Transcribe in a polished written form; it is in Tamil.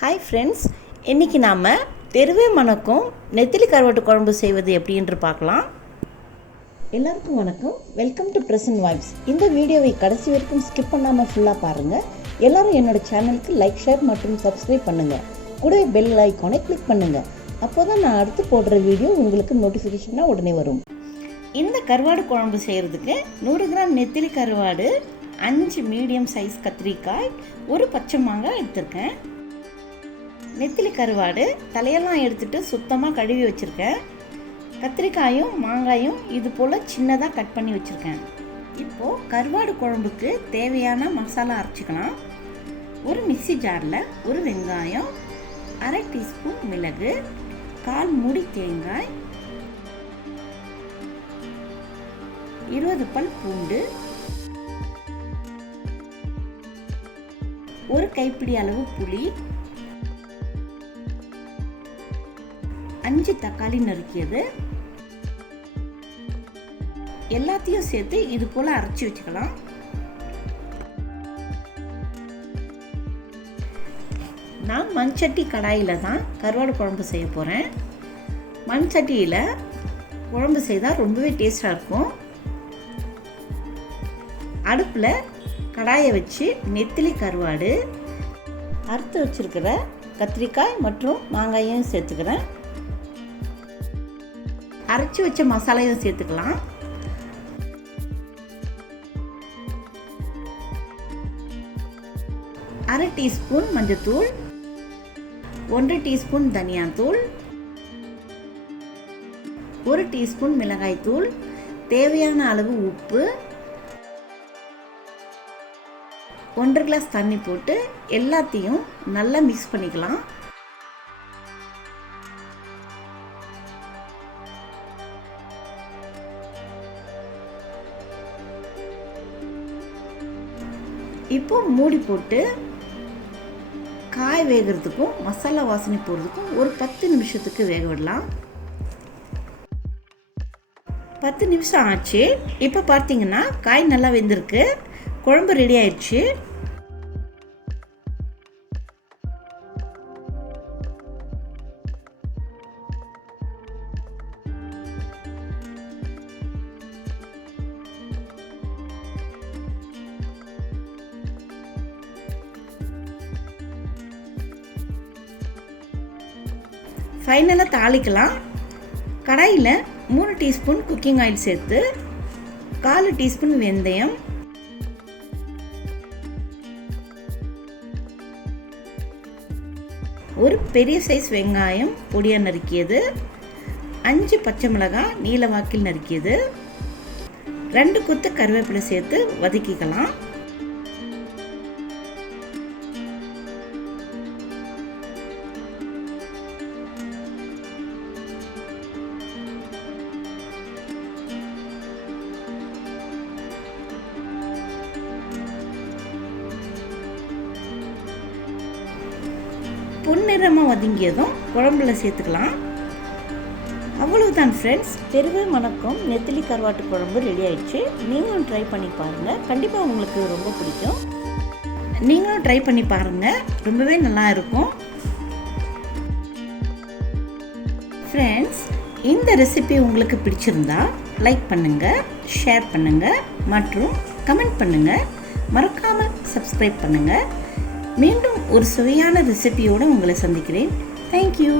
ஹாய் ஃப்ரெண்ட்ஸ், இன்றைக்கி நாம் தெருவே மணக்கும் நெத்திலி கருவாட்டு குழம்பு செய்வது எப்படின்னு பார்க்கலாம். எல்லாருக்கும் வணக்கம். Welcome to present vibes. இந்த வீடியோவை கடைசி வரைக்கும் ஸ்கிப் பண்ணாமல் ஃபுல்லாக பாருங்கள். எல்லோரும் என்னோடய சேனலுக்கு லைக், ஷேர் மற்றும் சப்ஸ்கிரைப் பண்ணுங்கள். கூடவே பெல் ஐக்கானை கிளிக் பண்ணுங்கள். அப்போ தான் நான் அடுத்து போடுற வீடியோ உங்களுக்கு நோட்டிஃபிகேஷனாக உடனே வரும். இந்த கருவாடு குழம்பு செய்கிறதுக்கு 100 கிராம் நெத்திலி கருவாடு, 5 மீடியம் சைஸ் கத்திரிக்காய், ஒரு பச்சை மாங்காய் எடுத்திருக்கேன். நெத்திலி கருவாடு தலையெல்லாம் எடுத்துகிட்டு சுத்தமாக கழுவி வச்சுருக்கேன். கத்திரிக்காயும் மாங்காயும் இது போல் சின்னதாக கட் பண்ணி வச்சுருக்கேன். இப்போது கருவாடு குழம்புக்கு தேவையான மசாலா அரைச்சிக்கலாம். ஒரு மிக்ஸி ஜாரில் ஒரு வெங்காயம், 1/2 டீஸ்பூன் மிளகு, 1/4 மூடி தேங்காய், 20 பல் பூண்டு, ஒரு கைப்பிடி அளவு புளி, 5 தக்காளி நறுக்கியது, எல்லாத்தையும் சேர்த்து இது போல் அரைச்சி வச்சுக்கலாம். நான் மண்சட்டி கடாயில் தான் கருவாடு குழம்பு செய்ய போகிறேன். மண்சட்டியில் குழம்பு செய்தால் ரொம்பவே டேஸ்டாக இருக்கும். அடுப்பில் கடாயை வச்சு நெத்திலி கருவாடு, அறுத்து வச்சுருக்கிற கத்திரிக்காய் மற்றும் மாங்காயும் சேர்த்துக்கிறேன். அரைச்சி வச்ச மசாலையும் சேர்த்துக்கலாம். அரை டீஸ்பூன் மஞ்சத்தூள், 1 டீஸ்பூன் தனியாத்தூள், 1 டீஸ்பூன் மிளகாய்த்தூள், தேவையான அளவு உப்பு, 1 கிளாஸ் தண்ணி போட்டு எல்லாத்தையும் நல்லா மிக்ஸ் பண்ணிக்கலாம். இப்போ மூடி போட்டு காய் வேகிறதுக்கும் மசாலா வாசனை போடுறதுக்கும் ஒரு 10 நிமிஷத்துக்கு வேக விடலாம். 10 நிமிஷம் ஆச்சு. இப்போ பார்த்தீங்கன்னா காய் நல்லா வெந்திருக்கு. குழம்பு ரெடி ஆயிடுச்சு. ஃபைனலாக தாளிக்கலாம். கடாயில் 3 டீஸ்பூன் குக்கிங் ஆயில் சேர்த்து 1/4 டீஸ்பூன் வெந்தயம், 1 பெரிய சைஸ் வெங்காயம் பொடியாக நறுக்கியது, 5 பச்சை மிளகாய் நீல வாக்கில் நறுக்கியது, 2 கொத்து கருவேப்பிலை சேர்த்து வதக்கிக்கலாம். பொன்னிறமாக வதங்கியதும் குழம்புல சேர்த்துக்கலாம். அவ்வளவுதான் ஃப்ரெண்ட்ஸ், தெருவே மணக்கும் நெத்திலி கருவாட்டு குழம்பு ரெடி ஆயிடுச்சு. நீங்களும் ட்ரை பண்ணி பாருங்கள். கண்டிப்பாக உங்களுக்கு ரொம்ப பிடிக்கும். நீங்களும் ட்ரை பண்ணி பாருங்கள், ரொம்பவே நல்லா இருக்கும். ஃப்ரெண்ட்ஸ், இந்த ரெசிபி உங்களுக்கு பிடிச்சிருந்தா லைக் பண்ணுங்கள், ஷேர் பண்ணுங்கள் மற்றும் கமெண்ட் பண்ணுங்கள். மறக்காமல் சப்ஸ்கிரைப் பண்ணுங்கள். மீண்டும் ஒரு சுவையான ரெசிபியோடு உங்களை சந்திக்கிறேன். தேங்க்யூ.